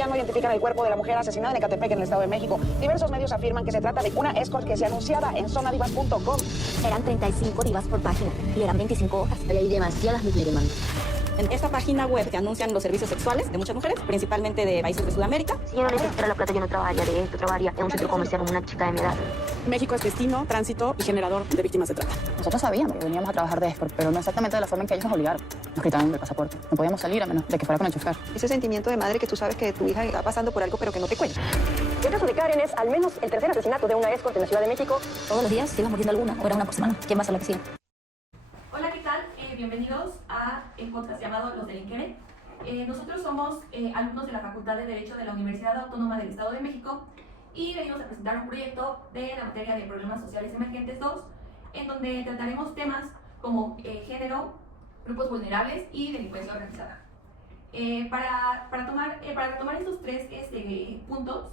todavía no identifican el cuerpo de la mujer asesinada en Ecatepec, en el Estado de México. Diversos medios afirman que se trata de una escort que se anunciaba en zonadivas.com. Eran 35 divas por página y eran 25 hojas. Hay demasiadas mujeres. En esta página web se anuncian los servicios sexuales de muchas mujeres, principalmente de países de Sudamérica. Si yo no necesitara la plata, yo no trabajaría de esto, trabajaría en un centro comercial como una chica de mi edad. México es destino, tránsito y generador de víctimas de trata. Nosotros sabíamos que veníamos a trabajar de escort, pero no exactamente de la forma en que ellos nos obligaron. Nos quitaron el pasaporte. No podíamos salir a menos de que fuera con el chofer. Ese sentimiento de madre que tú sabes que tu hija está pasando por algo, pero que no te cuenta. El caso de Karen es al menos el tercer asesinato de una escort en la Ciudad de México. Todos los días se iba muriendo alguna, o era una por semana. ¿Quién va a ser la que sigue? Hola, ¿qué tal? Bienvenidos a el podcast llamado Los Delinquere. Nosotros somos alumnos de la Facultad de Derecho de la Universidad Autónoma del Estado de México y venimos a presentar un proyecto de la materia de Problemas Sociales Emergentes 2, en donde trataremos temas como género, grupos vulnerables y delincuencia organizada. Para retomar estos tres puntos,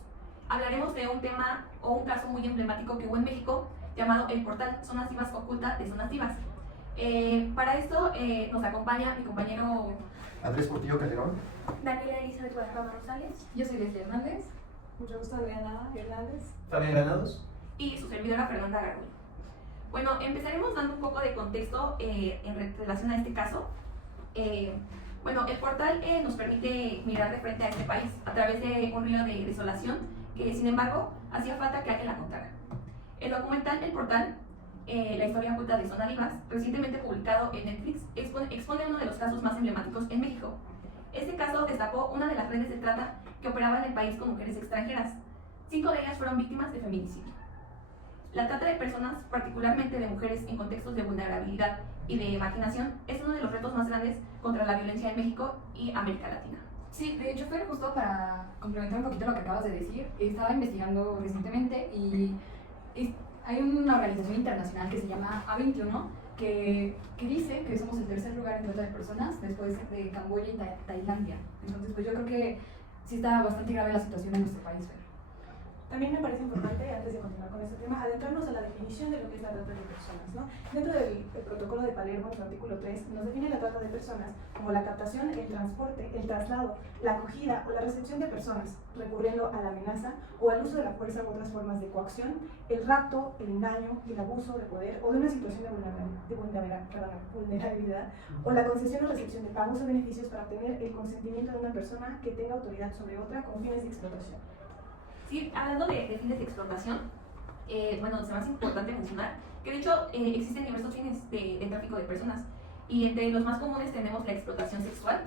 hablaremos de un tema o un caso muy emblemático que hubo en México llamado el portal Zonas Divas Oculta de Zonas Divas. Para esto nos acompaña mi compañero Andrés Portillo Calderón, Daniela Elizabeth Guadalajara Rosales. Yo soy Leslie Hernández. Mucho gusto, Adriana Hernández. Fabián Granados y su servidora Fernanda Gargüey. Bueno, empezaremos dando un poco de contexto en relación a este caso. Bueno, el portal nos permite mirar de frente a este país a través de un río de desolación que, sin embargo, hacía falta que alguien la contara. El documental El Portal, la historia oculta de Zona Divas, recientemente publicado en Netflix, expone uno de los casos más emblemáticos en México. Este caso destapó una de las redes de trata que operaba en el país con mujeres extranjeras. 5 de ellas fueron víctimas de feminicidio. La trata de personas, particularmente de mujeres en contextos de vulnerabilidad y de marginación, es uno de los retos más grandes contra la violencia en México y América Latina. Sí, de hecho, Fer, justo para complementar un poquito lo que acabas de decir, estaba investigando recientemente y hay una organización internacional que se llama A21 que dice que somos el tercer lugar en trata de personas después de Camboya y Tailandia. Entonces, pues yo creo que sí está bastante grave la situación en nuestro país, Fer. También me parece importante, antes de continuar con este tema, adentrarnos a la definición de lo que es la trata de personas, ¿no? Dentro del protocolo de Palermo, en su artículo 3, nos define la trata de personas como la captación, el transporte, el traslado, la acogida o la recepción de personas, recurriendo a la amenaza o al uso de la fuerza u otras formas de coacción, el rapto, el engaño, el abuso de poder o de una situación de vulnerabilidad o la concesión o recepción de pagos o beneficios para obtener el consentimiento de una persona que tenga autoridad sobre otra con fines de explotación. Sí, hablando de fines de explotación, bueno, es más importante mencionar que de hecho existen diversos fines de tráfico de personas y entre los más comunes tenemos la explotación sexual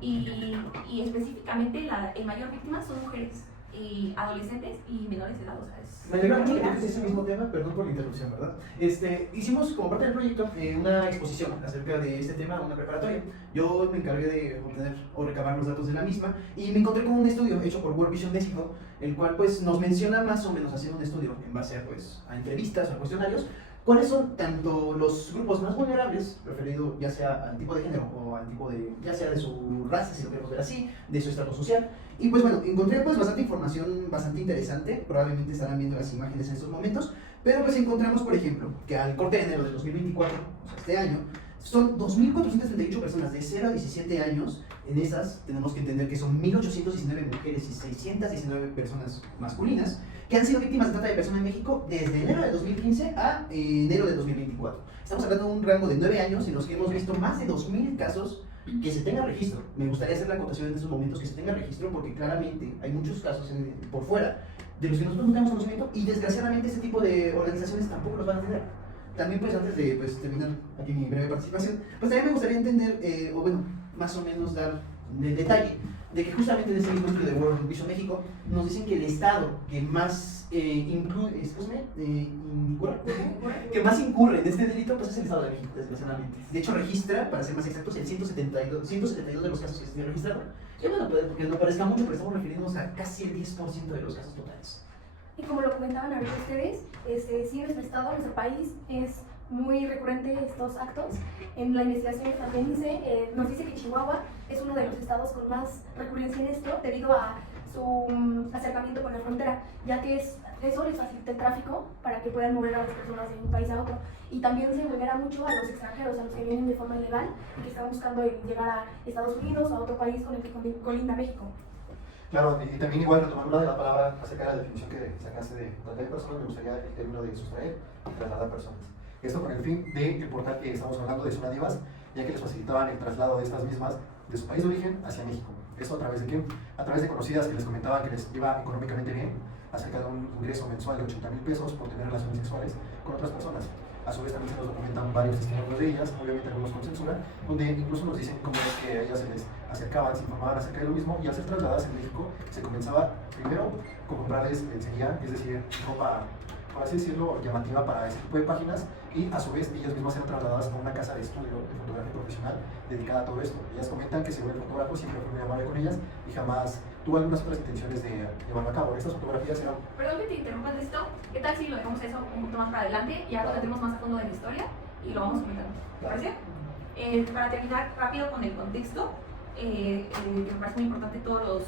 y específicamente el mayor víctima son mujeres y adolescentes y menores de edad. O sea, me alegra mucho que toques ese mismo tema, perdón por la interrupción, ¿verdad? Hicimos como parte del proyecto una exposición acerca de este tema, una preparatoria. Yo me encargué de obtener o recabar los datos de la misma y me encontré con un estudio hecho por World Vision México, el cual pues nos menciona más o menos, haciendo un estudio en base a, pues, a entrevistas o a cuestionarios, cuáles son tanto los grupos más vulnerables, referido ya sea al tipo de género o al tipo de, ya sea de su raza, si lo queremos ver así, de su estatus social. Y pues bueno, encontré pues bastante información bastante interesante, probablemente estarán viendo las imágenes en estos momentos, pero pues encontramos, por ejemplo, que al corte de enero de 2024, o sea, este año, son 2.438 personas de 0 a 17 años. En esas tenemos que entender que son 1.819 mujeres y 619 personas masculinas que han sido víctimas de trata de personas en México desde enero de 2015 a enero de 2024. Estamos hablando de un rango de 9 años en los que hemos visto más de 2.000 casos que se tenga registro. Me gustaría hacer la acotación en estos momentos que se tenga registro porque claramente hay muchos casos por fuera de los que nosotros no tenemos conocimiento y desgraciadamente este tipo de organizaciones tampoco los van a tener. También pues antes de terminar aquí mi breve participación, pues también me gustaría entender, o bueno, más o menos dar de detalle de que justamente en este mismo estudio de World Vision México nos dicen que el estado que más incurre en este delito pues es el estado de México, desgraciadamente. De hecho registra, para ser más exactos, el 172 de los casos que se tienen registrados. Y bueno, porque no parezca mucho, pero estamos refiriéndonos a casi el 10% de los casos totales. Y como lo comentaban ahorita ustedes, sí, en nuestro estado, en nuestro país, es muy recurrente estos actos. En la investigación también nos dice que Chihuahua es uno de los estados con más recurrencia en esto debido a su acercamiento con la frontera, ya que eso les facilita el tráfico para que puedan mover a las personas de un país a otro. Y también se vulnera mucho a los extranjeros, a los que vienen de forma ilegal y que están buscando llegar a Estados Unidos o a otro país con el que colinda México. Claro, y también igual retomando una de la palabra acerca de la definición que sacaste de trata de personas, me gustaría el término de sustraer y trasladar personas. Esto con el fin de el portal que estamos hablando de Zona Divas, ya que les facilitaban el traslado de estas mismas de su país de origen hacia México. ¿Esto a través de qué? A través de conocidas que les comentaban que les iba económicamente bien, acerca de un ingreso mensual de 80,000 pesos por tener relaciones sexuales con otras personas. A su vez también se nos documentan varios testimonios de ellas, obviamente algunos con censura, donde incluso nos dicen cómo es que a ellas se les acercaban, se informaban acerca de lo mismo, y al ser trasladadas en México se comenzaba primero con comprarles lencería, es decir, ropa, por así decirlo, llamativa para ese tipo de páginas, y a su vez ellas mismas eran trasladadas a una casa de estudio de fotografía profesional dedicada a todo esto. Ellas comentan que según el fotógrafo siempre fue muy amable con ellas y jamás tuvo algunas otras intenciones de llevarlo a cabo. Estas fotografías eran... Perdón que te interrumpas de esto, ¿qué tal si lo dejamos eso un poquito más para adelante y ahora lo metemos más a fondo de la historia y lo vamos comentando? ¿Te parece? Para terminar rápido con el contexto, que me parece muy importante todos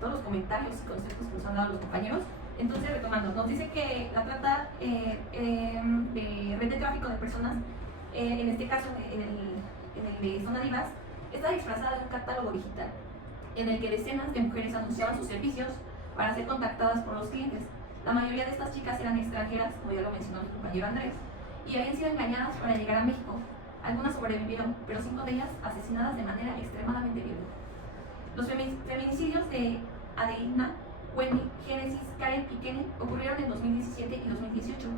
los comentarios y conceptos que nos han dado los compañeros. Entonces, retomando, nos dice que la trata de red de tráfico de personas, en este caso en el de Zona Divas, está disfrazada de un catálogo digital en el que decenas de mujeres anunciaban sus servicios para ser contactadas por los clientes. La mayoría de estas chicas eran extranjeras, como ya lo mencionó mi compañero Andrés, y habían sido engañadas para llegar a México. Algunas sobrevivieron, pero 5 de ellas asesinadas de manera extremadamente violenta. Los feminicidios de Adelina, Wendy, Génesis, Karen y Kenny ocurrieron en 2017 y 2018.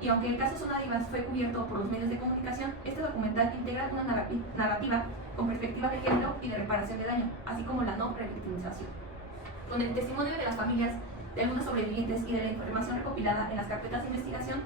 Y aunque el caso Zona Divas fue cubierto por los medios de comunicación, este documental integra una narrativa con perspectiva de género y de reparación de daño, así como la no revictimización. Con el testimonio de las familias de algunas sobrevivientes y de la información recopilada en las carpetas de investigación,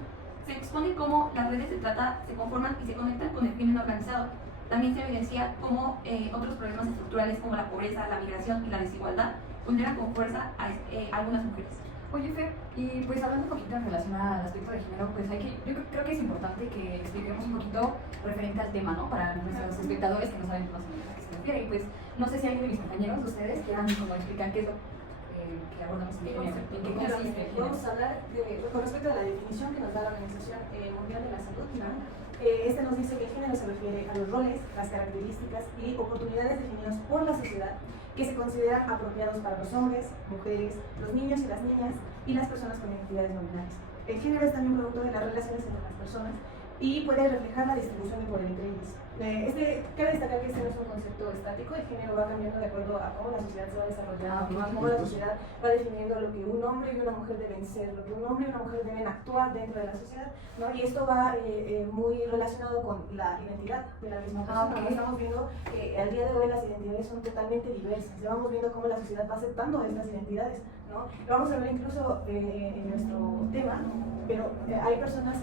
se expone cómo las redes de trata se conforman y se conectan con el crimen organizado. También se evidencia cómo otros problemas estructurales como la pobreza, la migración y la desigualdad vulneran con fuerza a algunas mujeres. Oye, Fer, y pues hablando un poquito en relación al aspecto de género, pues yo creo que es importante que expliquemos un poquito referente al tema, ¿no? Para nuestros espectadores que no saben más o menos a qué se refiere. Y pues no sé si alguien de mis compañeros, de ustedes, quieran como explicar qué es lo que abordamos en género, en qué consiste el género. Vamos a hablar con respecto a la definición que nos da la Organización Mundial de la Salud, ¿no? Este nos dice que el género se refiere a los roles, las características y oportunidades definidos por la sociedad que se consideran apropiados para los hombres, mujeres, los niños y las niñas y las personas con identidades no binarias. El género es también producto de las relaciones entre las personas y puede reflejar la distribución de poder entre ellos. Cabe destacar que este no es un concepto estático, el género va cambiando de acuerdo a cómo la sociedad se va desarrollando, a cómo la sociedad va definiendo lo que un hombre y una mujer deben ser, lo que un hombre y una mujer deben actuar dentro de la sociedad, ¿no? Y esto va muy relacionado con la identidad de la misma persona. Okay. Estamos viendo que al día de hoy las identidades son totalmente diversas, y vamos viendo cómo la sociedad va aceptando estas identidades, ¿no? Lo vamos a ver incluso en nuestro tema, pero hay personas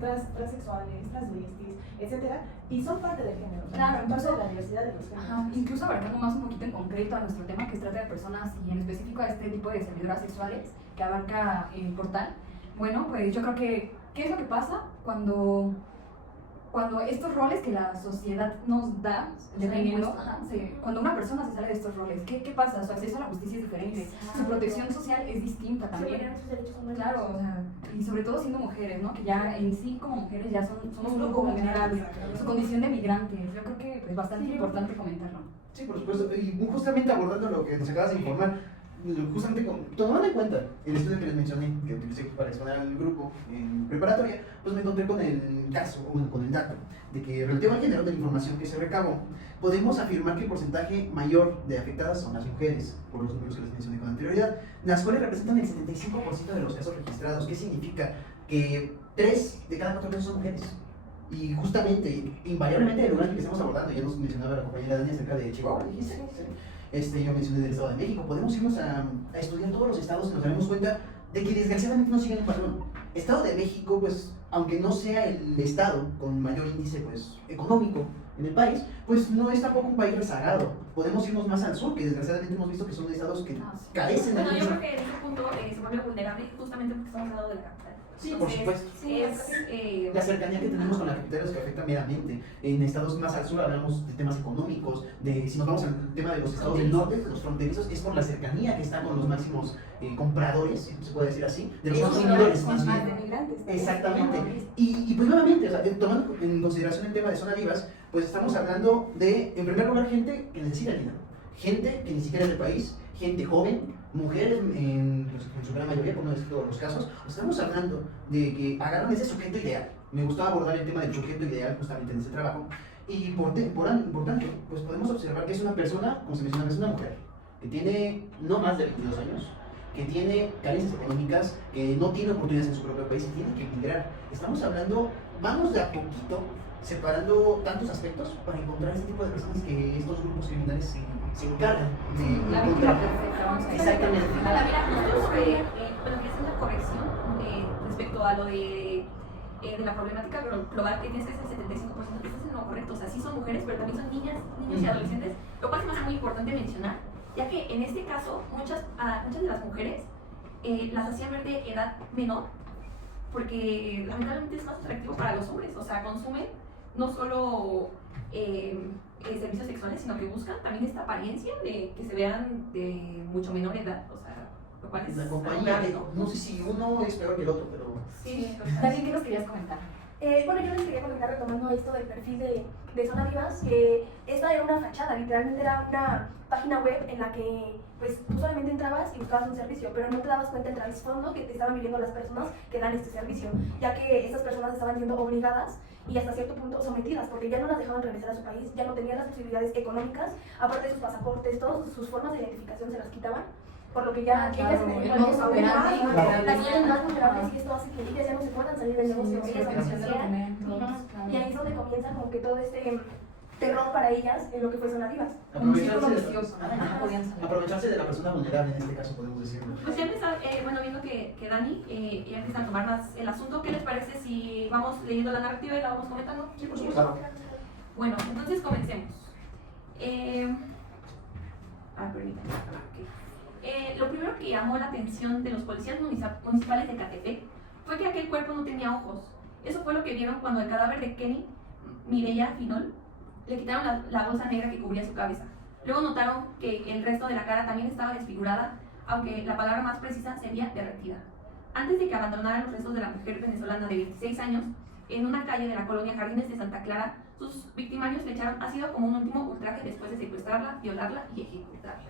transexuales, transvestis, etcétera, y son parte del género. Claro, entonces la diversidad de los géneros. Ajá, incluso abarcando más un poquito en concreto a nuestro tema, que se trata de personas y en específico a este tipo de servidoras sexuales que abarca el portal. Bueno, pues yo creo que, ¿qué es lo que pasa cuando estos roles que la sociedad nos da, dependiendo, cuando una persona se sale de estos roles, ¿qué pasa? Su acceso a la justicia es diferente, su protección social es distinta también. Claro, o sea, y sobre todo siendo mujeres, ¿no? Que ya en sí como mujeres ya somos un grupo vulnerable, su condición de migrantes, yo creo que es bastante importante comentarlo. Sí, por supuesto, y justamente abordando lo que nos acabas de informar, justamente tomando en cuenta el estudio que les mencioné, que utilicé para exponer al grupo en preparatoria, pues me encontré con el caso, con el dato, de que relativo al género de la información que se recabó, podemos afirmar que el porcentaje mayor de afectadas son las mujeres, por los números que les mencioné con anterioridad, las cuales representan el 75% de los casos registrados. ¿Qué significa? Que 3 de cada 4 casos son mujeres. Y justamente, invariablemente, el lugar que estamos abordando, ya nos mencionaba la compañera Dani acerca de Chihuahua, dijiste, yo mencioné del Estado de México. Podemos irnos a estudiar todos los estados y nos daremos cuenta de que desgraciadamente no siguen un patrón. Estado de México, pues, aunque no sea el estado con mayor índice, pues, económico en el país, pues no es tampoco un país rezagado. Podemos irnos más al sur, que desgraciadamente hemos visto que son estados que carecen de... Bueno, yo creo que en ese punto se vuelve vulnerable justamente porque estamos al lado de la capital. Sí, por supuesto. La cercanía que tenemos con la capital es que afecta meramente. En estados más al sur hablamos de temas económicos, si nos vamos al tema de los estados del norte, de los fronterizos, es por la cercanía que está con los máximos compradores, si se puede decir así, de los consumidores más bien. Exactamente. Y pues nuevamente, o sea, tomando en consideración el tema de Zona Divas, pues estamos hablando de, en primer lugar, gente que necesita dinero. gente que ni siquiera es del país, gente joven, mujeres en su gran mayoría, por no decir todos los casos. Estamos hablando de que agarran ese sujeto ideal. Me gustaba abordar el tema del sujeto ideal justamente en ese trabajo. Y por tanto, pues podemos observar que es una persona, como se menciona, es una mujer, que tiene no más de 22 años, que tiene carencias económicas, que no tiene oportunidades en su propio país y tiene que emigrar. Estamos hablando, vamos de a poquito separando tantos aspectos para encontrar este tipo de personas que estos grupos criminales se encargan de La víctima encontrar. perfecta, vamos a decir. Exactamente. Mira, justo sobre, bueno, que es una corrección respecto a lo de la problemática global, que tienes que ser el 75%, eso es lo correcto. O sea, sí son mujeres, pero también son niños y adolescentes, lo cual se me hace muy importante mencionar, ya que en este caso muchas de las mujeres las hacían ver de edad menor, porque lamentablemente es más atractivo para los hombres. O sea, consumen no solo servicios sexuales, sino que buscan también esta apariencia de que se vean de mucho menor edad. O sea, lo cual es La compañía, grave, ¿no? no sé si uno es peor que el otro, pero... Sí, Dani, ¿qué nos querías comentar? Bueno, yo les quería comentar, retomando esto del perfil de Zona Divas, que esta era una fachada, literalmente era una página web en la que pues tú solamente entrabas y buscabas un servicio, pero no te dabas cuenta del trasfondo que te estaban viviendo las personas que dan este servicio, ya que estas personas estaban siendo obligadas y hasta cierto punto sometidas, porque ya no las dejaban regresar a su país, ya no tenían las posibilidades económicas, aparte de sus pasaportes, todas sus formas de identificación se las quitaban, por lo que ya ellas el modus operandi, las sienten más vulnerables y esto hace que ellas ya no se puedan salir del negocio, ellas no se quieran. Y ahí es donde comienza como que todo este terror para ellas en lo que fue Zona Divas. Aprovecharse de la persona vulnerable, en este caso podemos decirlo. Pues ya empezar, bueno, viendo que Dani ya empieza a tomar más el asunto, ¿qué les parece si vamos leyendo la narrativa y la vamos comentando? Sí, por supuesto. Bueno, entonces comencemos. Permítanme. Okay. Lo primero que llamó la atención de los policías municipales de Ecatepec fue que aquel cuerpo no tenía ojos. Eso fue lo que vieron cuando el cadáver de Kenny Mireya Finol le quitaron la bolsa negra que cubría su cabeza. Luego notaron que el resto de la cara también estaba desfigurada, aunque la palabra más precisa sería derretida. Antes de que abandonaran los restos de la mujer venezolana de 26 años, en una calle de la colonia Jardines de Santa Clara, sus victimarios le echaron ácido como un último ultraje después de secuestrarla, violarla y ejecutarla.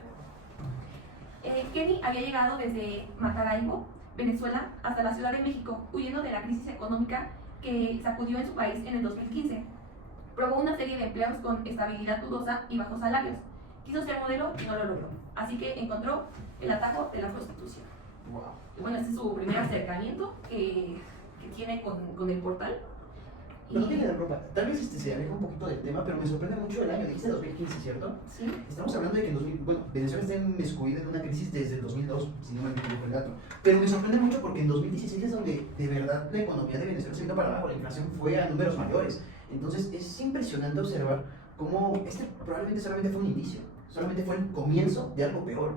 Kenny había llegado desde Maracaibo, Venezuela, hasta la Ciudad de México, huyendo de la crisis económica que sacudió en su país en el 2015. Probó una serie de empleos con estabilidad dudosa y bajos salarios. Quiso ser modelo y no lo logró. Así que encontró el atajo de la prostitución. Wow. Y bueno, este es su primer acercamiento que tiene con el portal. No tiene de ropa. Tal vez se aleja un poquito del tema, pero me sorprende mucho el año. Dijiste 2015, ¿cierto? Sí. Estamos hablando de que Venezuela está inmiscuida en una crisis desde el 2002, si no me equivoco el dato. Pero me sorprende mucho porque en 2016 es donde de verdad la economía de Venezuela se vino para abajo, la inflación fue a números mayores. Entonces es impresionante observar cómo probablemente solamente fue un inicio, solamente fue el comienzo de algo peor.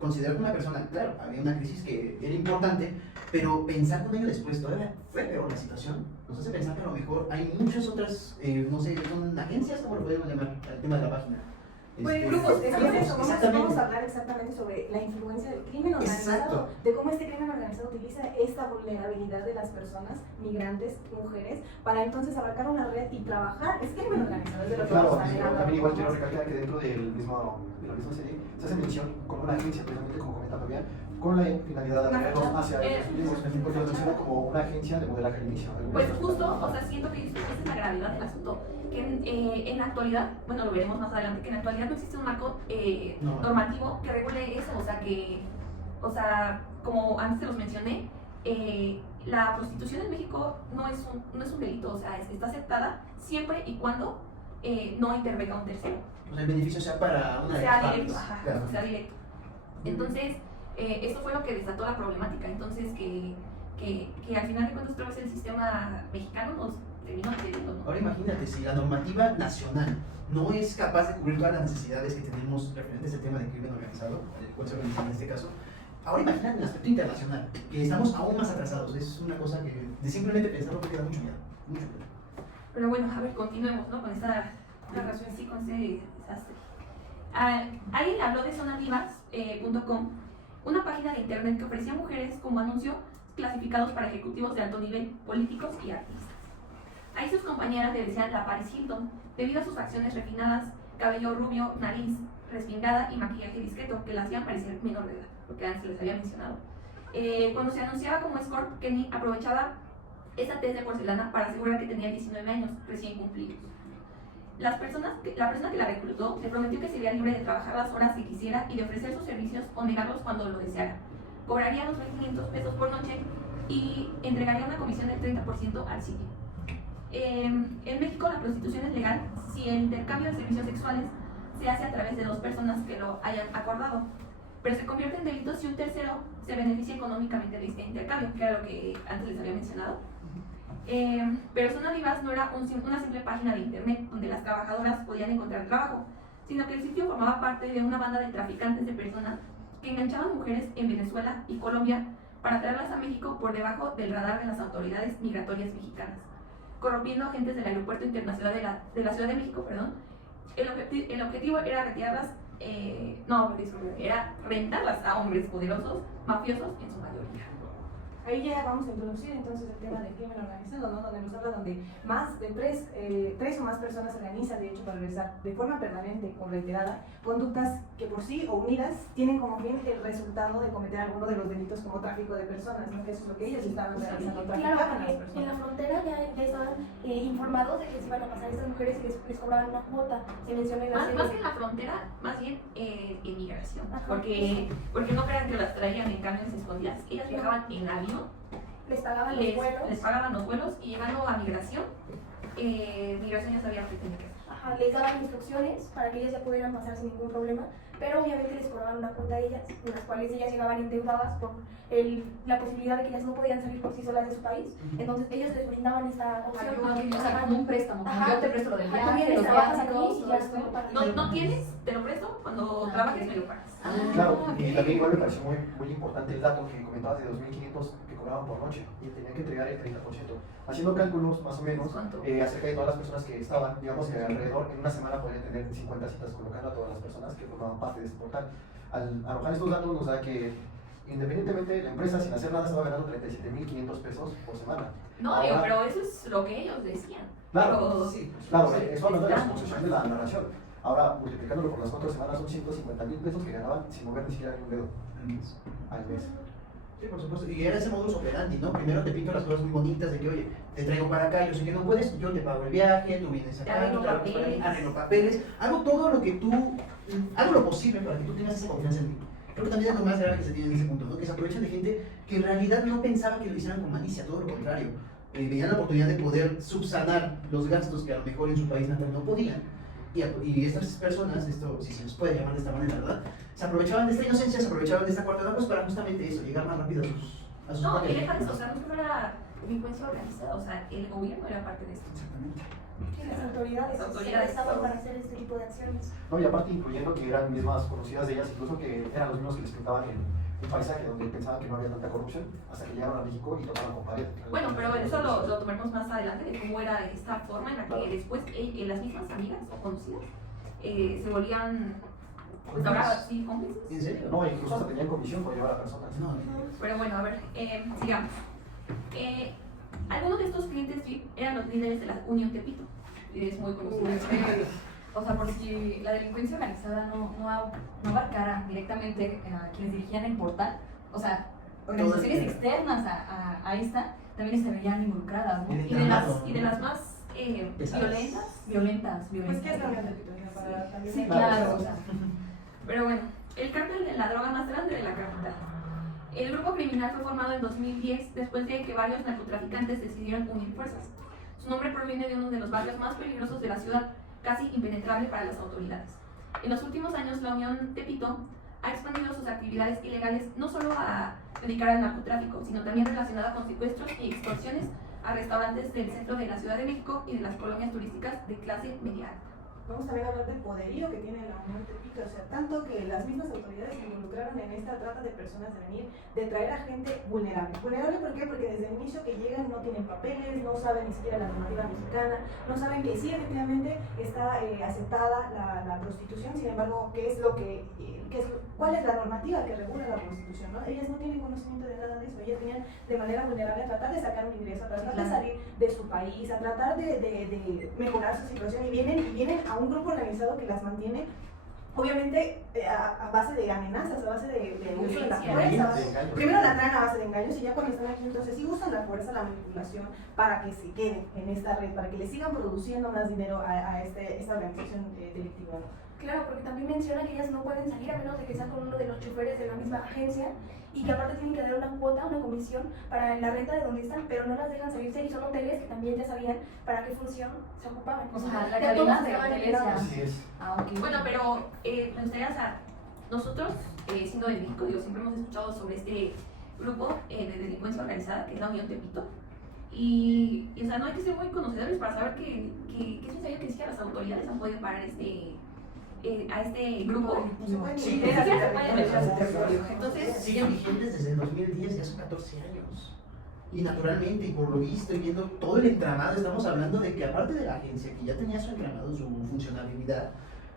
Considerar que una persona, claro, había una crisis que era importante, pero pensar un año después todavía fue peor la situación, nos hace pensar que a lo mejor hay muchas otras, no sé, son agencias, ¿cómo lo podemos llamar? El tema de la página. Pues Grupos, vamos a hablar exactamente sobre la influencia del crimen organizado, de cómo este crimen organizado utiliza esta vulnerabilidad de las personas, migrantes, mujeres, para entonces abarcar una red y trabajar. Es crimen organizado, es de lo que Claro, vamos a hablar. también igual quiero recalcar que dentro de la misma serie se hace mención con una agencia, precisamente como comenta Fabián, con la finalidad de atraerlos hacia ellos, porque lo menciona como una agencia de modelaje al inicio. Pues justo, o sea, siento que esta es la gravedad del asunto, que en la actualidad, bueno, lo veremos más adelante, que en la actualidad no existe un marco normativo que regule eso, o sea, como antes se los mencioné, la prostitución en México no es un delito, o sea, está aceptada siempre y cuando no intervenga un tercero. O sea, el beneficio sea para una de las Sea directo, partes. ajá, Claro. sea directo. Entonces, eso fue lo que desató la problemática. Entonces, que al final de cuentas otra vez el sistema mexicano nos terminó accediendo, ¿no? Ahora imagínate, si la normativa nacional no es capaz de cubrir todas las necesidades que tenemos referentes al tema del crimen organizado, el delincuencia organizada en este caso, ahora imagínate en el aspecto internacional, que estamos aún más atrasados. Es una cosa que de simplemente pensarlo me queda mucho miedo. Mucho miedo. Pero bueno, a ver, continuemos, ¿no? Con esta narración, sí, con ese desastre. Alguien habló de zonadivas.com, una página de internet que ofrecía mujeres como anuncio clasificados para ejecutivos de alto nivel, políticos y artistas. Ahí sus compañeras le decían la Paris Hilton, debido a sus facciones refinadas, cabello rubio, nariz, respingada y maquillaje discreto que la hacían parecer menor de edad, lo que antes les había mencionado. Cuando se anunciaba como escort, Kenny aprovechaba esa tez de porcelana para asegurar que tenía 19 años recién cumplidos. La persona que la reclutó le prometió que sería libre de trabajar las horas que quisiera y de ofrecer sus servicios o negarlos cuando lo deseara. Cobraría 2.500 pesos por noche y entregaría una comisión del 30% al sitio. En México la prostitución es legal si el intercambio de servicios sexuales se hace a través de dos personas que lo hayan acordado, pero se convierte en delito si un tercero se beneficia económicamente de este intercambio, que era lo que antes les había mencionado. Pero Zona Vivas no era una simple página de internet donde las trabajadoras podían encontrar trabajo, sino que el sitio formaba parte de una banda de traficantes de personas que enganchaban mujeres en Venezuela y Colombia para traerlas a México por debajo del radar de las autoridades migratorias mexicanas, corrompiendo agentes del Aeropuerto Internacional de la Ciudad de México. El objetivo era era rentarlas a hombres poderosos, mafiosos en su mayoría. Ahí ya vamos a introducir entonces el tema del crimen organizado, ¿no? Donde nos habla donde más de tres o más personas se organizan, de hecho, para realizar de forma permanente o reiterada conductas que por sí o unidas tienen como fin el resultado de cometer alguno de los delitos como tráfico de personas, ¿no? Que eso es lo que ellos estaban realizando, traficaban a las personas. En la frontera ya estaban informados de que se iban a pasar estas mujeres y les cobraban una cuota. Se menciona en la serie. Más que en la frontera, más bien en migración, porque no crean que las traían en camiones escondidas. Ellas viajaban en avión, les pagaban los vuelos y llegando a migración, migración ya sabía lo que tenía que hacer. Ajá, les daban instrucciones para que ellas ya pudieran pasar sin ningún problema, pero obviamente les cobraban una cuota a ellas, en las cuales ellas llegaban endeudadas por la posibilidad de que ellas no podían salir por sí solas de su país. Entonces ellos les brindaban esta opción. O sea, como un préstamo, como yo te presto lo del viaje, los básicos, no tienes, te lo presto, cuando trabajes me lo pagas. Claro, y también igual me pareció muy importante el dato que comentabas de 2.500 que cobraban por noche y tenían que entregar el 30%. Haciendo cálculos más o menos acerca de todas las personas que estaban, digamos que alrededor en una semana podrían tener 50 citas colocando a todas las personas que formaban parte de este portal. Al arrojar estos datos nos da que independientemente la empresa sin hacer nada estaba ganando 37.500 pesos por semana. No, ahora, pero eso es lo que ellos decían. Claro, pero, sí, claro, eso hablando de la exposición de la narración. Ahora, multiplicándolo por las 4 semanas, son 150.000 pesos que ganaban sin mover ni siquiera ni un dedo al mes. Sí, por supuesto. Y era ese modus operandi, ¿no? Primero te pinto las cosas muy bonitas de que, oye, te traigo para acá, yo sé que no puedes, yo te pago el viaje, tú vienes acá, arreglo papeles, hago todo lo que tú, hago lo posible para que tú tengas esa confianza en mí. Creo que también es lo más grave que se tiene en ese punto, ¿no? Que se aprovechan de gente que en realidad no pensaba que lo hicieran con malicia, todo lo contrario. Veían la oportunidad de poder subsanar los gastos que a lo mejor en su país natal no podían. Y estas personas, esto, si se les puede llamar de esta manera, ¿verdad? Se aprovechaban de esta inocencia, se aprovechaban de esta coartada pues para justamente eso, llegar más rápido a sus no, papeles. y deja de eso, o sea, no era delincuencia organizada, o sea, el gobierno era parte de esto. Exactamente. Las autoridades estaban para hacer este tipo de acciones. No, y aparte incluyendo que eran mismas conocidas de ellas, incluso que eran los mismos que les pintaban un paisaje donde pensaban que no había tanta corrupción, hasta que llegaron a México y tomaron con pared. Bueno, pero eso lo tomaremos más adelante, de cómo era esta forma en la que después las mismas amigas o conocidas se volvían, pues ahora sí, cómplices. ¿En serio? No, incluso hasta tenían comisión por llevar a personas. No. Pero bueno, a ver, sigamos. Algunos de estos clientes VIP eran los líderes de la Unión Tepito, y es muy conocido. O sea, por si la delincuencia organizada no abarcara directamente a quienes dirigían el portal, o sea, organizaciones externas a esta también se veían involucradas, ¿no? Y de las más violentas. Pues que es la Unión Tepito, para también. Sí, claro. O sea. Pero bueno, el cártel de la droga más grande de la capital. El grupo criminal fue formado en 2010 después de que varios narcotraficantes decidieron unir fuerzas. Su nombre proviene de uno de los barrios más peligrosos de la ciudad, casi impenetrable para las autoridades. En los últimos años, la Unión Tepito ha expandido sus actividades ilegales no solo a dedicar al narcotráfico, sino también relacionada con secuestros y extorsiones a restaurantes del centro de la Ciudad de México y de las colonias turísticas de clase media alta. Vamos también a hablar del poderío que tiene la Unión Tepito, o sea, tanto que las mismas autoridades se involucraron en esta trata de personas de venir, de traer a gente vulnerable. ¿Vulnerable por qué? Porque desde el inicio que llegan no tienen papeles, no saben ni siquiera la normativa mexicana, no saben que sí efectivamente está aceptada la prostitución, sin embargo, ¿cuál es la normativa que regula la prostitución? ¿No? Ellas no tienen conocimiento de nada de eso, ellas venían de manera vulnerable a tratar de sacar un ingreso, a tratar de salir de su país, a tratar de mejorar su situación y vienen a un grupo organizado que las mantiene obviamente a base de amenazas, a base de uso de la Violencia. fuerza. Primero la traen a base de engaños y ya cuando están aquí entonces sí usan la fuerza, la manipulación para que se queden en esta red, para que le sigan produciendo más dinero a esta organización delictiva, ¿no? Claro, porque también menciona que ellas no pueden salir a menos de que sean con uno de los choferes de la misma agencia y que aparte tienen que dar una cuota, una comisión para la renta de donde están, pero no las dejan salirse y son hoteles que también ya sabían para qué función se ocupaban. O sea, la ya todos cadena de estaban hoteles enterados. Así es. Ah, ok. Bueno, pero me gustaría, o sea, nosotros, siendo de México, digo, siempre hemos escuchado sobre este grupo de delincuencia organizada, que es la Unión Tepito. Y, o sea, no hay que ser muy conocedores para saber que es necesario que ni siquiera las autoridades han podido parar a este grupo. Sí, Ni siquiera se puede meter a su territorio. Entonces, siguen vigentes desde el 2010, ya son 14 años. Y naturalmente, y por lo visto, y viendo todo el entramado, estamos hablando de que aparte de la agencia, que ya tenía su entramado, su funcionalidad,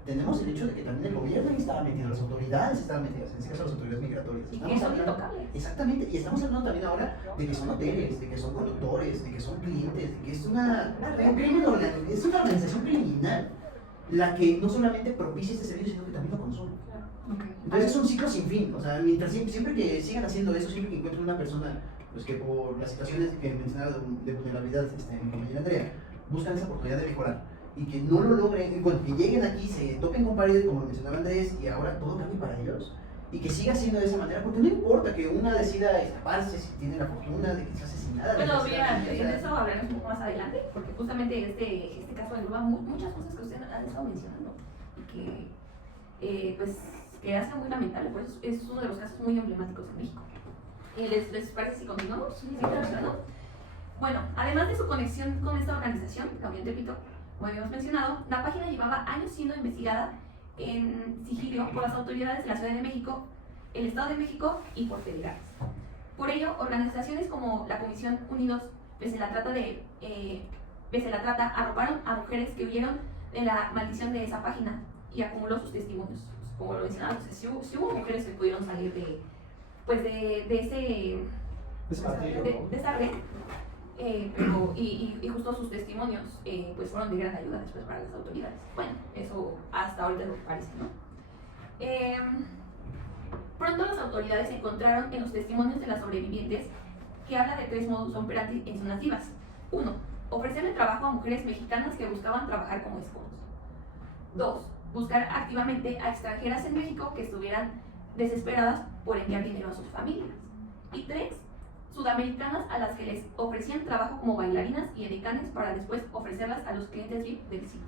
tenemos el hecho de que también el gobierno ahí estaba metido, las autoridades estaban metidas, en este caso las autoridades migratorias. y que Estamos son hablando, intocables. exactamente, y estamos hablando también ahora de que son hoteles, de que son conductores, de que son clientes, de que es es una organización criminal la que no solamente propicia este servicio, sino que también lo consume. Entonces es un ciclo sin fin, o sea, mientras siempre que sigan haciendo eso, siempre que encuentren una persona pues que por las situaciones que mencionaba de vulnerabilidad mi compañera Andrea, buscan esa oportunidad de mejorar y que no lo logren, bueno, que lleguen aquí, se topen con pared, como mencionaba Andrés, y ahora todo cambie para ellos, y que siga siendo de esa manera, porque no importa que una decida escaparse si tiene la fortuna de que sea asesinada. Bueno, mira, de eso hablaremos un poco más adelante, porque justamente este caso engloba muchas cosas que ustedes han estado mencionando y que, pues, que hace muy lamentable, por eso es uno de los casos muy emblemáticos en México. ¿Les parece si continuamos? ¿Sí? ¿No? Bueno, además de su conexión con esta organización, la Unión Tepito, como habíamos mencionado, la página llevaba años siendo investigada en sigilio por las autoridades de la Ciudad de México, el Estado de México y por federales. Por ello, organizaciones como la Comisión Unidos pese la trata arroparon a mujeres que huyeron de la maldición de esa página y acumuló sus testimonios. Como lo mencionaba, sí hubo mujeres que pudieron salir de esa red, pero justo sus testimonios pues fueron de gran ayuda después para las autoridades. Bueno, eso hasta ahorita es lo que parece, ¿no? Pronto las autoridades encontraron en los testimonios de las sobrevivientes que habla de 3 modus operandi en zonas divas. 1. Ofrecerle trabajo a mujeres mexicanas que buscaban trabajar como escorts. 2. Buscar activamente a extranjeras en México que estuvieran desesperadas por enviar dinero a sus familias. Y 3. Sudamericanas a las que les ofrecían trabajo como bailarinas y edecanes para después ofrecerlas a los clientes VIP del sitio.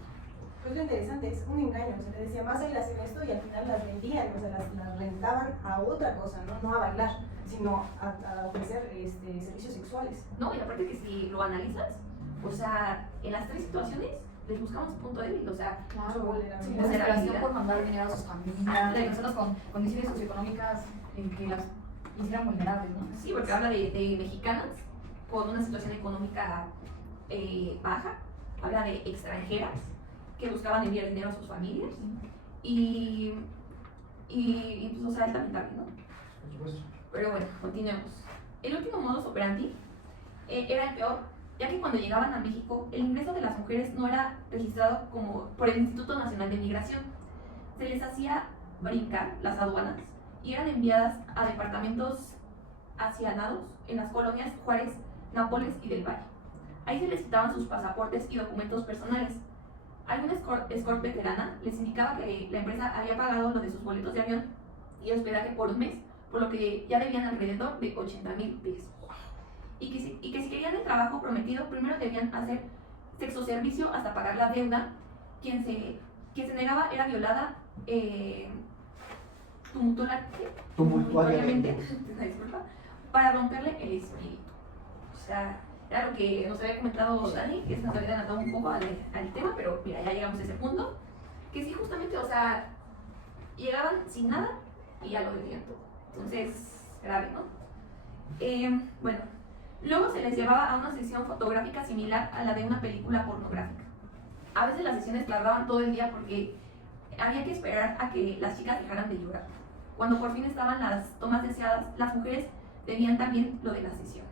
Pues lo interesante es un engaño, o sea, te decía más de hacer esto y al final las vendían, o sea, las rentaban a otra cosa, no a bailar, sino a ofrecer servicios sexuales. No, y aparte que si lo analizas, o sea, en las 3 situaciones les buscamos un punto débil, o sea, claro, vulnerabilidad. desesperación por mandar dinero a sus familias, de personas con condiciones socioeconómicas que las hicieran vulnerables, ¿no? Sí, porque habla de mexicanas con una situación económica baja, habla de extranjeras que buscaban enviar dinero a sus familias y pues, o sea, es lamentable, ¿no? Por supuesto. Pero bueno, continuemos. El último modus operandi era el peor, ya que cuando llegaban a México, el ingreso de las mujeres no era registrado como por el Instituto Nacional de Migración. Se les hacía brincar las aduanas y eran enviadas a departamentos hacianados en las colonias Juárez, Nápoles y del Valle. Ahí se les quitaban sus pasaportes y documentos personales. Alguna escort veterana les indicaba que la empresa había pagado lo de sus boletos de avión y hospedaje por un mes, por lo que ya debían alrededor de 80,000 pesos. Y que si querían el trabajo prometido, primero debían hacer sexoservicio hasta pagar la deuda. Quien se negaba era violada tumultuariamente disculpa, para romperle el espíritu. O sea, era lo que nos había comentado Dani, que se nos había adelantado un poco al tema, pero mira, ya llegamos a ese punto. Que sí, justamente, o sea, llegaban sin nada y ya lo debían todo. Entonces, grave, ¿no? Bueno, luego se les llevaba a una sesión fotográfica similar a la de una película pornográfica. A veces las sesiones tardaban todo el día porque había que esperar a que las chicas dejaran de llorar. Cuando por fin estaban las tomas deseadas, las mujeres debían también lo de la sesión.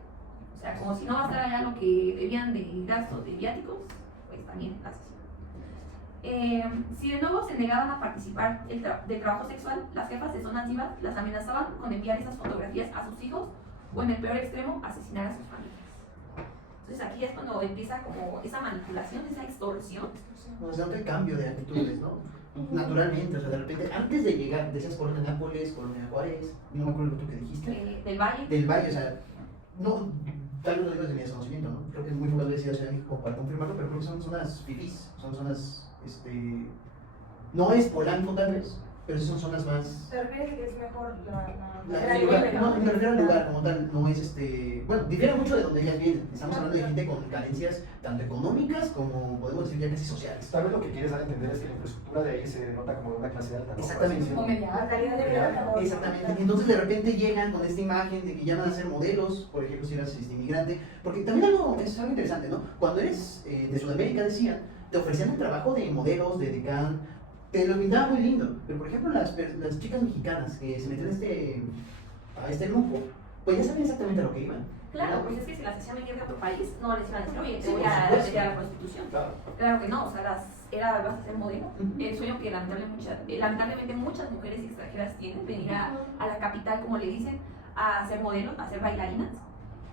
O sea, como si no bastara ya lo que debían de gastos de viáticos, pues también la sesión. Si de nuevo se negaban a participar del trabajo sexual, las jefas de zonas divas las amenazaban con enviar esas fotografías a sus hijos o en el peor extremo asesinar a sus familias. Entonces aquí es cuando empieza como esa manipulación, esa extorsión. O sea, el cambio de actitudes, ¿no? Naturalmente, o sea, de repente, antes de llegar, decías Colonia Nápoles, Colonia Juárez, no me acuerdo lo que dijiste. Del Valle. Del Valle, o sea, no, tal vez lo digas de mi desconocimiento, ¿no? Creo que muy pocas veces he ido a Ciudad de México para confirmarlo, pero creo que son zonas fifís, son zonas, no es Polanco tal vez, pero sí son zonas más... ¿Te refieres a que es mejor el lugar, no, me refiero al lugar como tal, no es bueno, difiere mucho de donde ellas vienen. Estamos hablando de gente con carencias tanto económicas como podemos decir ya casi sociales. Tal vez lo que quieres dar a entender es que la infraestructura de ahí se nota como de una clase alta, ¿no? Exactamente. O media. calidad de vida. Exactamente. Entonces de repente llegan con esta imagen de que ya van a ser modelos, por ejemplo si eres inmigrante, porque también es algo interesante, ¿no? Cuando eres de Sudamérica, decían, te ofrecían el trabajo de modelos, de decán, te lo pintaba muy lindo, pero por ejemplo las chicas mexicanas que se metían a este grupo, pues ya sabían exactamente a lo que iban. Claro, pues es que si las hacían venir de otro país, no les iban a decir, oye, te Sí, voy por a supuesto. meter a la prostitución. Claro que no, o sea, vas a ser modelo. El sueño que lamentablemente muchas mujeres extranjeras tienen, venir a la capital, como le dicen, a ser modelos, a ser bailarinas.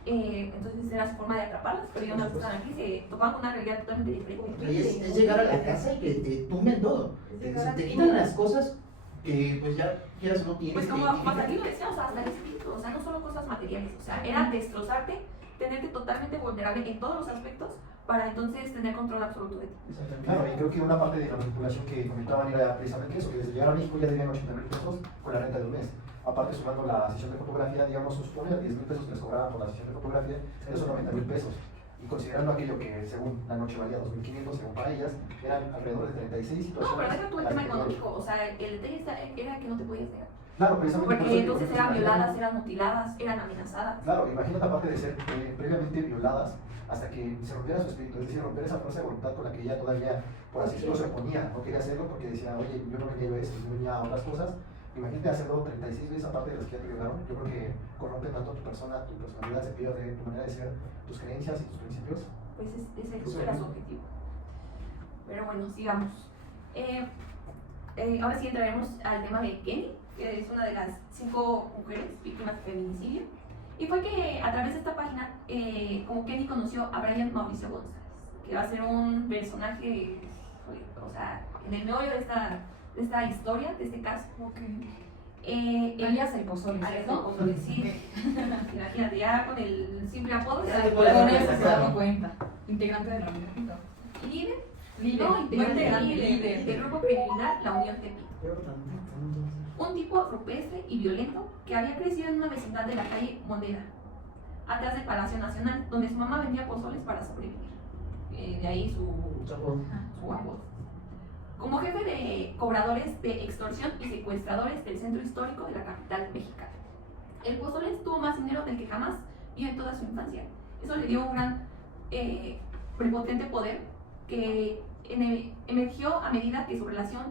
Entonces era su forma de atraparlas, pero ya una vez están aquí se topaban con una realidad totalmente diferente. Y es llegar a la casa y que te tumben todo, te quitan las cosas que pues ya quieras o no tienes. Pues como hasta aquí lo decíamos, hasta el espíritu, o sea, no solo cosas materiales, o sea, era destrozarte, tenerte totalmente vulnerable en todos los aspectos para entonces tener control absoluto de ti. Claro, y creo que una parte de la manipulación que comentaban era precisamente eso, que desde llegar a México ya debían 80,000 pesos con la renta de un mes. Aparte, sumando la sesión de fotografía, digamos, supone 10,000 pesos que les cobraban por la sesión de fotografía, esos son 90,000 pesos. Y considerando aquello que según la noche valía 2,500, según para ellas, eran alrededor de 36 situaciones. No, pero deja tú el tema económico, o sea, el detalle era que no te podías negar. Claro, precisamente. Porque entonces eran violadas, eran mutiladas, eran amenazadas. Claro, imagínate aparte de ser previamente violadas, hasta que se rompiera su espíritu, es decir, romper esa fuerza de voluntad con la que ella todavía, por así decirlo, se oponía, no quería hacerlo porque decía, oye, yo no venía yo a esto, yo venía a otras cosas. Imagínate hacerlo 36 veces aparte de las que ya te violaron. Yo creo que corrompe tanto tu persona, tu personalidad, se pierde tu manera de ser, tus creencias y tus principios. Pues ese justo era su objetivo. Pero bueno, sigamos. Ahora sí entraremos al tema de Kenny, que es una de las 5 mujeres víctimas de feminicidio. Y fue que a través de esta página, como Kenny conoció a Brian Mauricio González, que va a ser un personaje, o sea, en el meollo de esta historia, de este caso. Alias el Pozole. Alias el Pozole, sí. Imagínate, ya con el simple apodo. Ya con eso se damos cuenta. Integrante de la Unión. Líder. No, integrante del grupo criminal La Unión Tepito. Un tipo rupestre y violento que había crecido en una vecindad de la calle Moneda, atrás del Palacio Nacional, donde su mamá vendía pozoles para sobrevivir. De ahí su apodo. Como jefe de cobradores de extorsión y secuestradores del centro histórico de la capital mexicana. El Pozoles tuvo más dinero del que jamás vio en toda su infancia. Eso le dio un gran prepotente poder que emergió a medida que su relación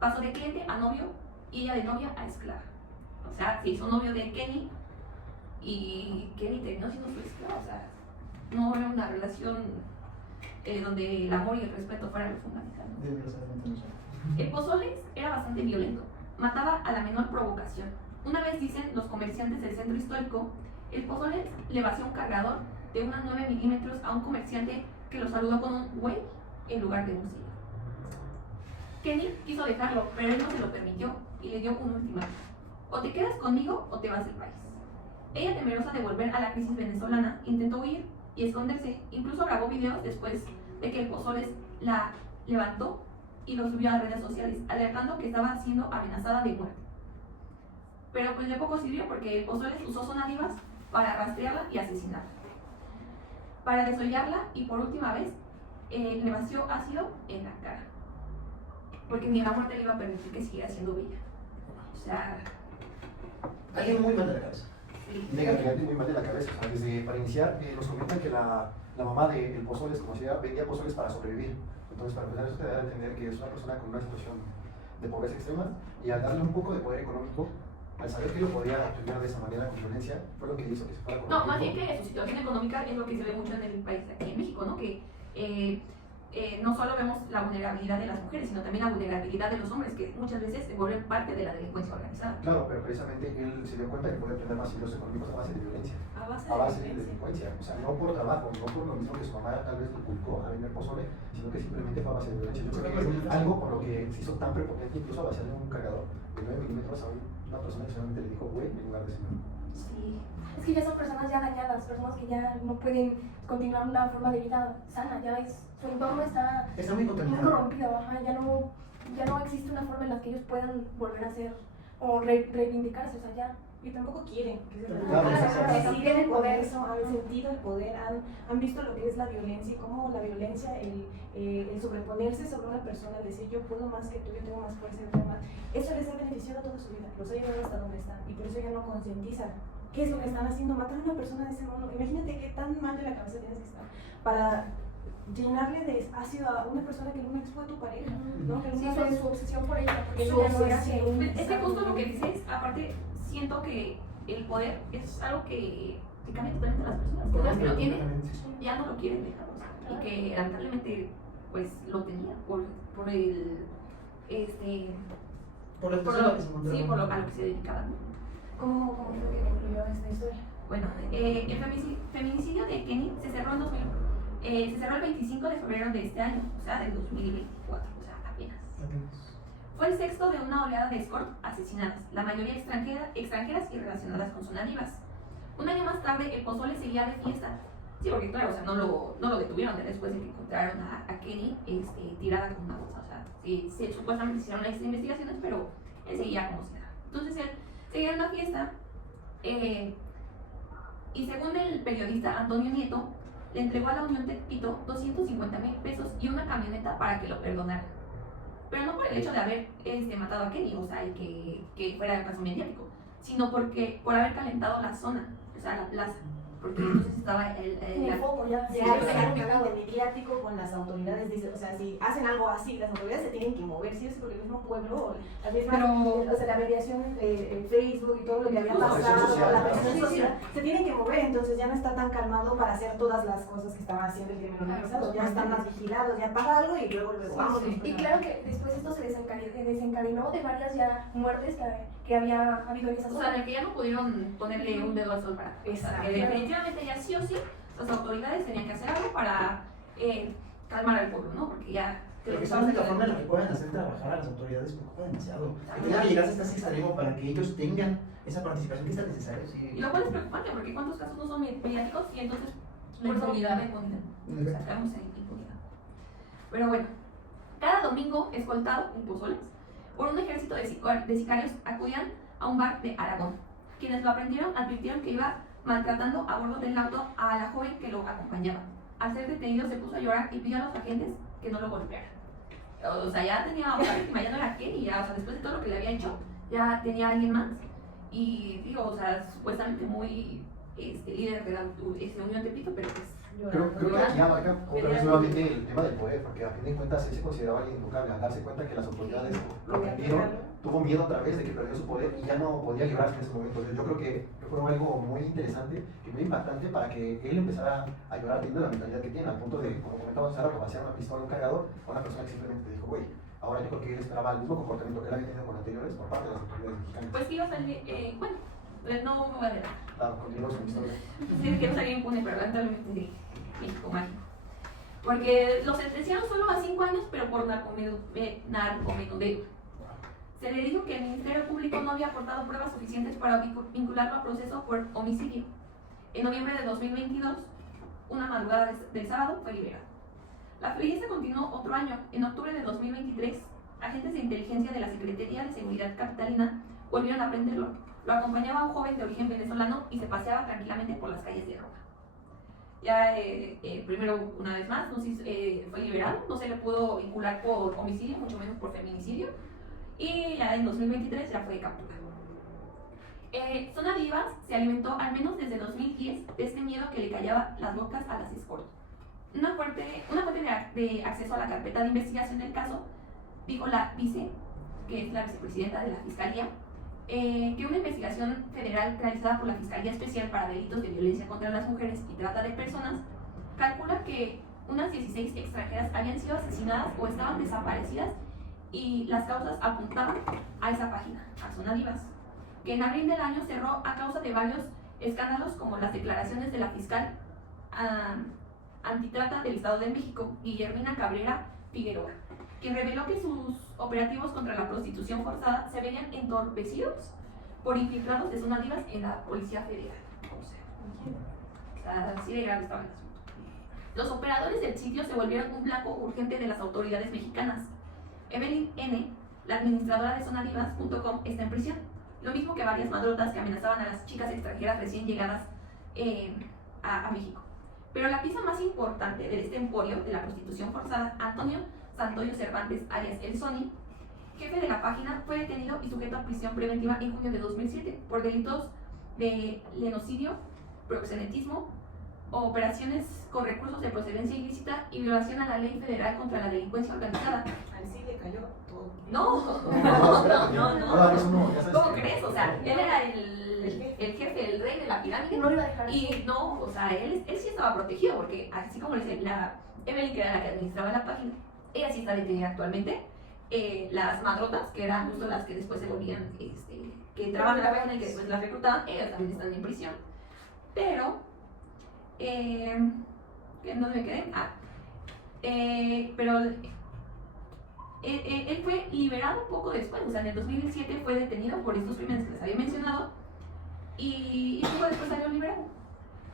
pasó de cliente a novio y ella de novia a esclava. O sea, se hizo novio de Kenny y Kenny terminó siendo su esclava. O sea, no era una relación donde el amor y el respeto fueran lo fundamental. El Pozoles era bastante violento, mataba a la menor provocación. Una vez, dicen los comerciantes del centro histórico, el Pozoles le vació un cargador de unas 9 milímetros a un comerciante que lo saludó con un güey en lugar de un sí. Kenny quiso dejarlo, pero él no se lo permitió y le dio un ultimátum: o te quedas conmigo o te vas del país. Ella, temerosa de volver a la crisis venezolana, intentó huir y esconderse. Incluso grabó videos después de que el Pozoles la levantó y lo subió a las redes sociales, alertando que estaba siendo amenazada de muerte. Pero pues de poco sirvió, porque el Pozoles usó Zona Divas para rastrearla y asesinarla, para desollarla y por última vez le vació ácido en la cara, porque ni la muerte le iba a permitir que siguiera siendo bella. O sea, alguien muy mal de la cabeza. Negativamente muy mal de la cabeza. O sea, desde, para iniciar, nos comentan que la mamá de el Pozoles, como decía, vendía pozoles para sobrevivir. Entonces, para empezar, eso te da a entender que es una persona con una situación de pobreza extrema, y al darle un poco de poder económico, al saber que lo podía obtener de esa manera con violencia, fue lo que hizo que se fuera con no, más bien que su situación económica es lo que se ve mucho en el país, aquí en México, ¿no? Que no solo vemos la vulnerabilidad de las mujeres, sino también la vulnerabilidad de los hombres, que muchas veces se vuelven parte de la delincuencia organizada. Claro, pero precisamente él se dio cuenta que puede obtener más ingresos económicos a base de violencia. A base de delincuencia. O sea, no por trabajo, no por lo mismo que su mamá tal vez le inculcó a vender pozole, sino que simplemente fue a base de violencia. Yo creo que es algo por lo que se hizo tan prepotente, incluso a base de un cargador de 9 milímetros a una persona que solamente le dijo güey en lugar de señor. Sí, es que ya son personas ya dañadas, personas que ya no pueden continuar una forma de vida sana, ya su entorno está muy contaminado. corrompido, ajá, ya no existe una forma en la que ellos puedan volver a ser o reivindicarse, o sea, ya. Y tampoco quieren que se sí tienen por poder, eso, han sentido el poder, han visto lo que es la violencia y cómo la violencia, el sobreponerse sobre una persona, el decir yo puedo más que tú, yo tengo más fuerza, yo tengo más, eso les ha beneficiado toda su vida, los ha llevado hasta donde están y por eso ya no concientizan qué es lo que están haciendo, matar a una persona de ese modo. Imagínate qué tan mal de la cabeza tienes que estar para llenarle de ácido a una persona que nunca fue tu pareja, ¿no? Que nunca fue su obsesión por ella, porque su eso ya no era obsesión. Es que justo lo que dices, aparte, siento que el poder es algo que cambia totalmente a las personas. Que las que lo tienen ya no lo quieren dejar, o sea, y que lamentablemente pues lo tenía por el por lo a lo que se dedicaba, ¿no? ¿Cómo fue que concluyó esta historia? Bueno, el feminicidio de Kenny se cerró el 25 de febrero de este año, o sea, del 2024, o sea, apenas. Fue el sexto de una oleada de escort asesinadas, la mayoría extranjeras y relacionadas con sonadivas. Un año más tarde, el pozole seguía de fiesta. Sí, porque claro, o sea, no lo detuvieron después de que encontraron a Kenny tirada con una bolsa. O sea, sí, supuestamente hicieron las investigaciones, pero él seguía como si nada. Entonces él seguía en la fiesta y según el periodista Antonio Nieto, le entregó a la Unión Tepito 250,000 pesos y una camioneta para que lo perdonara. Pero no por el hecho de haber matado a Kenny, o sea, y que fuera el caso mediático, sino por haber calentado la zona, o sea, la plaza. Porque entonces estaba el foco ya. Se ha creado de mediático con las autoridades, dice, o sea, si hacen algo así, las autoridades se tienen que mover, sí, porque el mismo pueblo, la misma, o sea, la mediación en Facebook y todo lo que había pasado, la presión social, se tienen que mover, entonces ya no está tan calmado para hacer todas las cosas que estaba haciendo el crimen organizado, ya están más vigilados, ya pasa algo y luego vamos. Y claro que después esto se desencadenó de varias ya muertes que había habido en esa zona. O sea, de que ya no pudieron ponerle un dedo al sol para que definitivamente ya sí o sí las autoridades tenían que hacer algo para calmar al pueblo, ¿no? Porque ya... Pero que esa única forma en la que pueden hacer trabajar a las autoridades preocupa demasiado. Que tenga que llegar hasta ese extremo para que ellos tengan esa participación que es tan necesaria. Sí. Y lo cual es preocupante, porque ¿cuántos casos no son mediáticos? Y entonces... La impunidad. O sea, caemos en impunidad. Pero bueno, cada domingo escoltado en Pozoles por un ejército de sicarios acudían a un bar de Aragón. Quienes lo aprendieron advirtieron que iba maltratando a bordo del auto a la joven que lo acompañaba. Al ser detenido se puso a llorar y pidió a los agentes que no lo golpearan. O sea, ya tenía otra víctima, ya no era Kenny, ya, o sea, después de todo lo que le había hecho, ya tenía a alguien más. Y digo, o sea, supuestamente muy líder de la Unión Tepito, pero pues... Creo que aquí abarca otra vez nuevamente el tema del poder, porque a fin de cuentas él se consideraba alguien intocable. Al darse cuenta que las autoridades lo aprendieron, tuvo miedo otra vez de que perdió su poder y ya no podía librarse en ese momento. Yo creo que fue algo muy interesante y muy impactante para que él empezara a llorar teniendo la mentalidad que tiene, al punto de, como comentaba Sara, robarse una pistola, un cargador, a una persona que simplemente dijo, güey, ahora yo creo que él esperaba el mismo comportamiento que él había tenido con anteriores por parte de las autoridades mexicanas. Pues que iba a salir, bueno, no me voy a dejar. Claro, continuamos con la historia. Sí, quiero salir impune, pero lamentablemente sí. México mágico. Porque lo sentenciaron solo a 5 años, pero por narcomenudeo. Se le dijo que el Ministerio Público no había aportado pruebas suficientes para vincularlo a proceso por homicidio. En noviembre de 2022, una madrugada del sábado, fue liberado. La fiesta continuó otro año. En octubre de 2023, agentes de inteligencia de la Secretaría de Seguridad Capitalina volvieron a prenderlo. Lo acompañaba un joven de origen venezolano y se paseaba tranquilamente por las calles de Roma. Ya primero, una vez más, fue liberado, no se le pudo vincular por homicidio, mucho menos por feminicidio, y ya en 2023 ya fue capturado. Zona Divas se alimentó al menos desde 2010 de este miedo que le callaba las bocas a las escort. Una fuente de acceso a la carpeta de investigación del caso dijo la que es la vicepresidenta de la Fiscalía, que una investigación federal realizada por la Fiscalía Especial para Delitos de Violencia contra las Mujeres y Trata de Personas calcula que unas 16 extranjeras habían sido asesinadas o estaban desaparecidas y las causas apuntaban a esa página, a Zona Divas, que en abril del año cerró a causa de varios escándalos como las declaraciones de la fiscal antitrata del Estado de México, Guillermina Cabrera Figueroa, quien reveló que sus operativos contra la prostitución forzada se veían entorpecidos por infiltrados de Zona Divas en la Policía Federal. O sea, así de grave estaba el asunto. Los operadores del sitio se volvieron un blanco urgente de las autoridades mexicanas. Evelyn N., la administradora de zonadivas.com, está en prisión, lo mismo que varias madrotas que amenazaban a las chicas extranjeras recién llegadas a México. Pero la pieza más importante de este emporio de la prostitución forzada, Antonio Santoyo Cervantes, alias El Sony, jefe de la página, fue detenido y sujeto a prisión preventiva en junio de 2007 por delitos de lenocidio, proxenetismo, operaciones con recursos de procedencia ilícita y violación a la ley federal contra la delincuencia organizada. Al sí le cayó todo. No. ¿Cómo crees? O sea, él era el jefe, el rey de la pirámide. No lo iba a dejar Y así. no, o sea, él sí estaba protegido, porque así como le dice la Evelyn, que era la que administraba la página, ella sí está detenida actualmente. Las madrotas, que eran justo las que después se volvían, que entraban en la página y que después las reclutaban, ellas también están en prisión. Pero, ¿dónde me quedé? Pero él fue liberado un poco después, o sea, en el 2007 fue detenido por estos crímenes que les había mencionado y poco después salió liberado.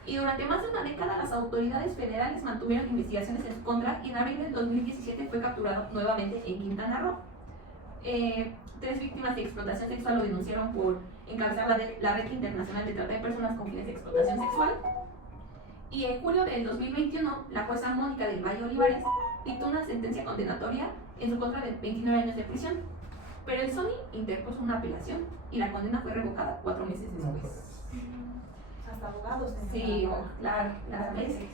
Y durante más de una década las autoridades federales mantuvieron investigaciones en su contra y en abril del 2017 fue capturado nuevamente en Quintana Roo. 3 víctimas de explotación sexual lo denunciaron por encabezar la Red Internacional de Trata de Personas con fines de explotación sexual. Y en julio del 2021, la jueza Mónica del Valle Olivares dictó una sentencia condenatoria en su contra de 29 años de prisión. Pero el Sony interpuso una apelación y la condena fue revocada 4 meses después. Hasta abogados. Sí, claramente.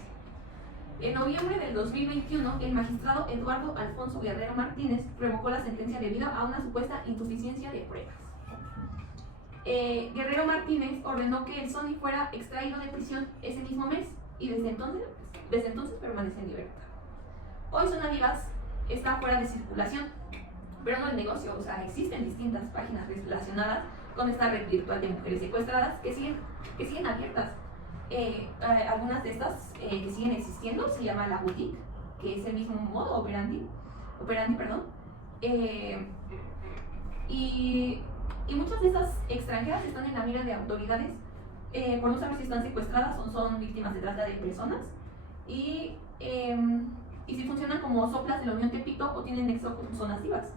En noviembre del 2021, el magistrado Eduardo Alfonso Guerrero Martínez revocó la sentencia debido a una supuesta insuficiencia de pruebas. Guerrero Martínez ordenó que el Sony fuera extraído de prisión ese mismo mes y desde entonces permanece en libertad. Hoy Zona Divas está fuera de circulación, pero no el negocio, o sea, existen distintas páginas relacionadas con esta red virtual de mujeres secuestradas que siguen abiertas. Algunas de estas que siguen existiendo se llama La Boutique, que es el mismo modo operandi, y muchas de estas extranjeras están en la mira de autoridades por no saber si están secuestradas o son víctimas de trata de personas y si funcionan como soplas de la Unión Tepito o tienen nexo con Zonas Divas.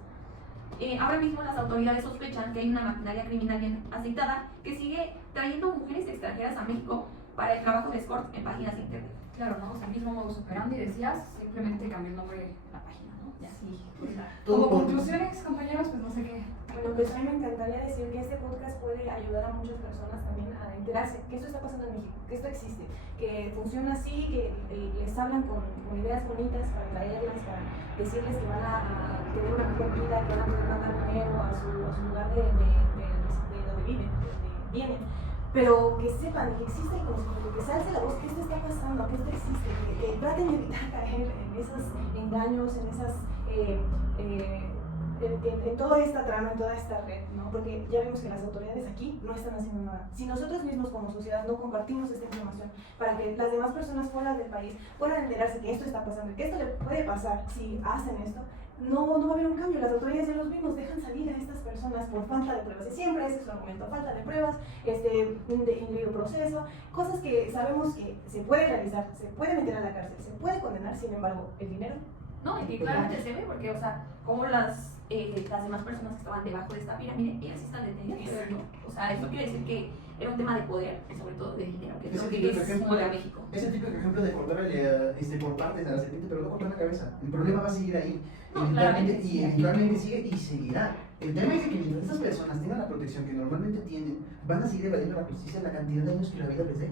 Ahora mismo las autoridades sospechan que hay una maquinaria criminal bien aceitada que sigue trayendo mujeres extranjeras a México para el trabajo de escort en páginas de internet. Claro, ¿no? O sea, el mismo modus operandi decías, simplemente cambió el nombre de la página, ¿no? Ya. Sí. Como conclusiones, compañeros, pues no sé qué. Bueno, pues a mí me encantaría decir que este podcast puede ayudar a muchas personas también a enterarse que esto está pasando en México, que esto existe, que funciona así, que les hablan con ideas bonitas para traerlas, para decirles que van a tener una mejor vida, que van a poder mandar dinero a su lugar de donde viven, de donde vienen. Pero que sepan que existe el conocimiento, que se alce la voz, que esto está pasando, que esto existe, que traten de evitar caer en esos engaños, en esas en toda esta trama, en toda esta red, ¿no? Porque ya vemos que las autoridades aquí no están haciendo nada. Si nosotros mismos como sociedad no compartimos esta información para que las demás personas fuera del país puedan enterarse que esto está pasando y que esto le puede pasar si hacen esto, no va a haber un cambio. Las autoridades ya los mismos dejan salir a estas personas por falta de pruebas. Y siempre ese es su argumento, falta de pruebas, indebido proceso, cosas que sabemos que se puede realizar, se puede meter a la cárcel, se puede condenar, sin embargo, el dinero. No, y que claramente se ve porque, o sea, como las demás personas que estaban debajo de esta pirámide, ellas sí están detenidas, pero no. O sea, esto quiere decir que era un tema de poder y sobre todo de dinero, que es lo que es como de México. Ese tipo de ejemplo de cortarle por partes a la serpiente, pero no cortar la cabeza. El problema va a seguir ahí. No, eventualmente sigue y seguirá. El tema es que mientras estas personas tengan la protección que normalmente tienen, van a seguir evadiendo la justicia la cantidad de años que la vida les dé.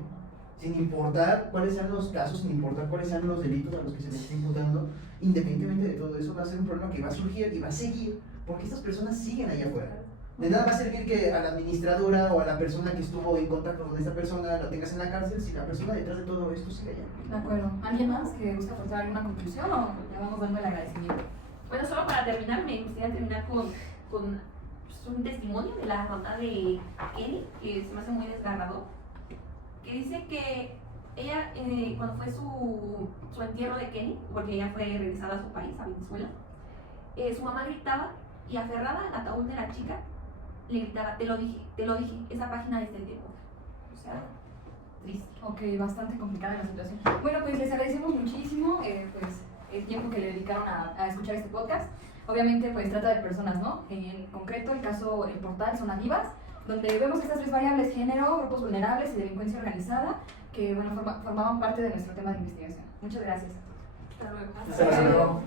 Sin importar cuáles sean los casos, sin importar cuáles sean los delitos a los que se les esté imputando, independientemente de todo eso, va a ser un problema que va a surgir y va a seguir, porque estas personas siguen allá afuera. De nada va a servir que a la administradora o a la persona que estuvo en contacto con esta persona la tengas en la cárcel si la persona detrás de todo esto sigue allá. De acuerdo. ¿Alguien más que gusta aportar alguna conclusión o ya vamos dando el agradecimiento? Bueno, solo para terminar, me gustaría terminar con pues, un testimonio de la mamá de Kenny, que se me hace muy desgarrador, que dice que ella, cuando fue su entierro de Kenny, porque ella fue regresada a su país, a Venezuela, su mamá gritaba y aferrada al ataúd de la chica, le gritaba, te lo dije, esa página es del tiempo. O sea, triste. Ok, bastante complicada la situación. Bueno, pues les agradecemos muchísimo pues, el tiempo que le dedicaron a escuchar este podcast. Obviamente, pues trata de personas, ¿no? En concreto, el caso, el portal Zona Vivas, donde vemos estas tres variables: género, grupos vulnerables y delincuencia organizada, que bueno, formaban parte de nuestro tema de investigación. Muchas gracias. Hasta luego. Hasta luego.